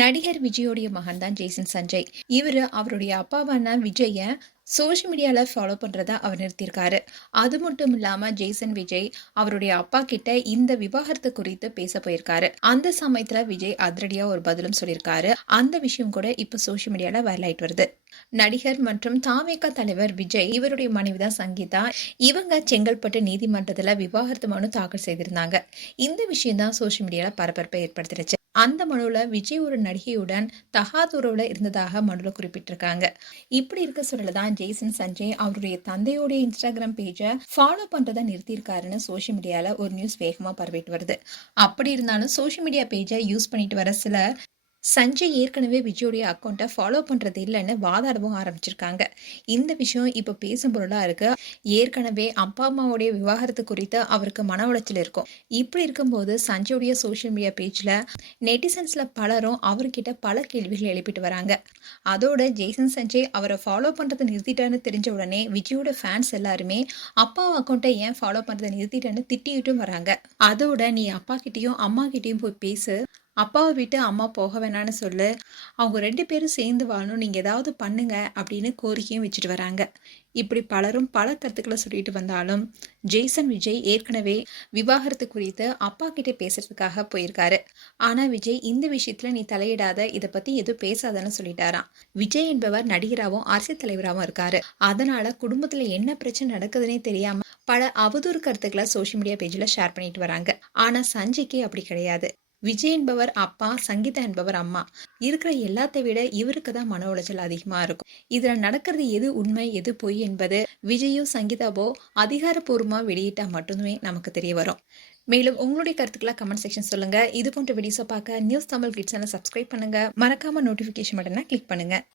நடிகர் விஜயோடைய மகன் தான் ஜேசன் சஞ்சய். இவரு அவருடைய அப்பாவான விஜய சோஷியல் மீடியால ஃபாலோ பண்றத அவர் நிறுத்தியிருக்காரு. அது மட்டும் இல்லாம ஜேசன் விஜய் அவருடைய அப்பா கிட்ட இந்த விவாகரத்து குறித்து பேச போயிருக்காரு. அந்த சமயத்துல விஜய் அதிரடியா ஒரு பதிலும் சொல்லியிருக்காரு. அந்த விஷயம் கூட இப்ப சோஷியல் மீடியால வைரல் ஆயிட்டு வருது. நடிகர் மற்றும் தாவேகா தலைவர் விஜய் இவருடைய மனைவிதான் சங்கீதா. இவங்க செங்கல்பட்டு நீதிமன்றத்துல விவாகரத்து மனு தாக்கல் செய்திருந்தாங்க. இந்த விஷயம் தான் சோஷியல் மீடியால பரபரப்பை ஏற்படுத்திருச்சு. அந்த மனுல விஜய் ஒரு நடிகையுடன் தகாதுறவுல இருந்ததாக மனுல குறிப்பிட்டிருக்காங்க. இப்படி இருக்க சொல்லதான் ஜேசன் சஞ்சய் அவருடைய தந்தையோடைய இன்ஸ்டாகிராம் பேஜை ஃபாலோ பண்றதை நிறுத்தியிருக்காருன்னு சோஷியல் மீடியால ஒரு நியூஸ் வேகமா பரவிட்டு வருது. அப்படி இருந்தாலும் சோஷியல் மீடியா பேஜை யூஸ் பண்ணிட்டு வர சில சஞ்சய் ஏற்கனவே விஜயோடைய அக்கௌண்ட்டை ஃபாலோ பண்ணுறது இல்லைன்னு வாதாடவும் ஆரம்பிச்சிருக்காங்க. இந்த விஷயம் இப்போ பேசும் பொருளாக இருக்கு. ஏற்கனவே அப்பா அம்மாவுடைய விவாகரத்து குறித்து அவருக்கு மன உளைச்சல் இருக்கும். இப்படி இருக்கும்போது சஞ்சயோடைய சோஷியல் மீடியா பேஜில் நெட்டிசன்ஸில் பலரும் அவர்கிட்ட பல கேள்விகள் எழுப்பிட்டு வராங்க. அதோட ஜேசன் சஞ்சய் அவரை ஃபாலோ பண்ணுறதை நிறுத்திட்டான்னு தெரிஞ்ச உடனே விஜயோட ஃபேன்ஸ் எல்லாருமே அப்பா அக்கௌண்ட்டை ஏன் ஃபாலோ பண்ணுறதை நிறுத்திட்டேன்னு திட்டிட்டும் வராங்க. அதோட நீ அப்பா கிட்டேயும் அம்மா கிட்டேயும் போய் பேசு, அப்பாவை விட்டு அம்மா போக வேணான்னு சொல்லு, அவங்க 2 பேரும் சேர்ந்து வாழணும், நீங்கள் ஏதாவது பண்ணுங்க அப்படின்னு கோரிக்கையும் வச்சுட்டு வராங்க. இப்படி பலரும் பல கருத்துக்களை சொல்லிட்டு வந்தாலும் ஜேசன் விஜய் ஏற்கனவே விவாகரத்து குறித்து அப்பா கிட்டே பேசுறதுக்காக போயிருக்காரு. ஆனால் விஜய் இந்த விஷயத்துல நீ தலையிடாத, இதை பற்றி எதுவும் பேசாதன்னு சொல்லிட்டாராம். விஜய் என்பவர் நடிகராகவும் அரசியல் தலைவராகவும் இருக்காரு. அதனால குடும்பத்தில் என்ன பிரச்சனை நடக்குதுன்னே தெரியாம பல அவதூறு கருத்துக்களை சோஷியல் மீடியா பேஜில் ஷேர் பண்ணிட்டு வராங்க. ஆனால் சஞ்சய்க்கு அப்படி கிடையாது. விஜய் என்பவர் அப்பா, சங்கீதா என்பவர் அம்மா. இருக்கிற எல்லாத்தை விட இவருக்கு தான் மன உளைச்சல் அதிகமா இருக்கும். இதுல நடக்கிறது எது உண்மை எது பொய் என்பது விஜயோ சங்கீதாவோ அதிகாரப்பூர்வமா வெளியிட்டா மட்டுமே நமக்கு தெரிய வரும். மேலும் உங்களுடைய கருத்துக்களை கமெண்ட் செக்ஷன் சொல்லுங்க. இது போன்ற வீடியோஸை பார்க்க நியூஸ் தமிழ் கிட்ஸ் சேனலை சப்ஸ்கிரைப் பண்ணுங்க. மறக்காம நோட்டிபிகேஷன் பட்டனை கிளிக் பண்ணுங்க.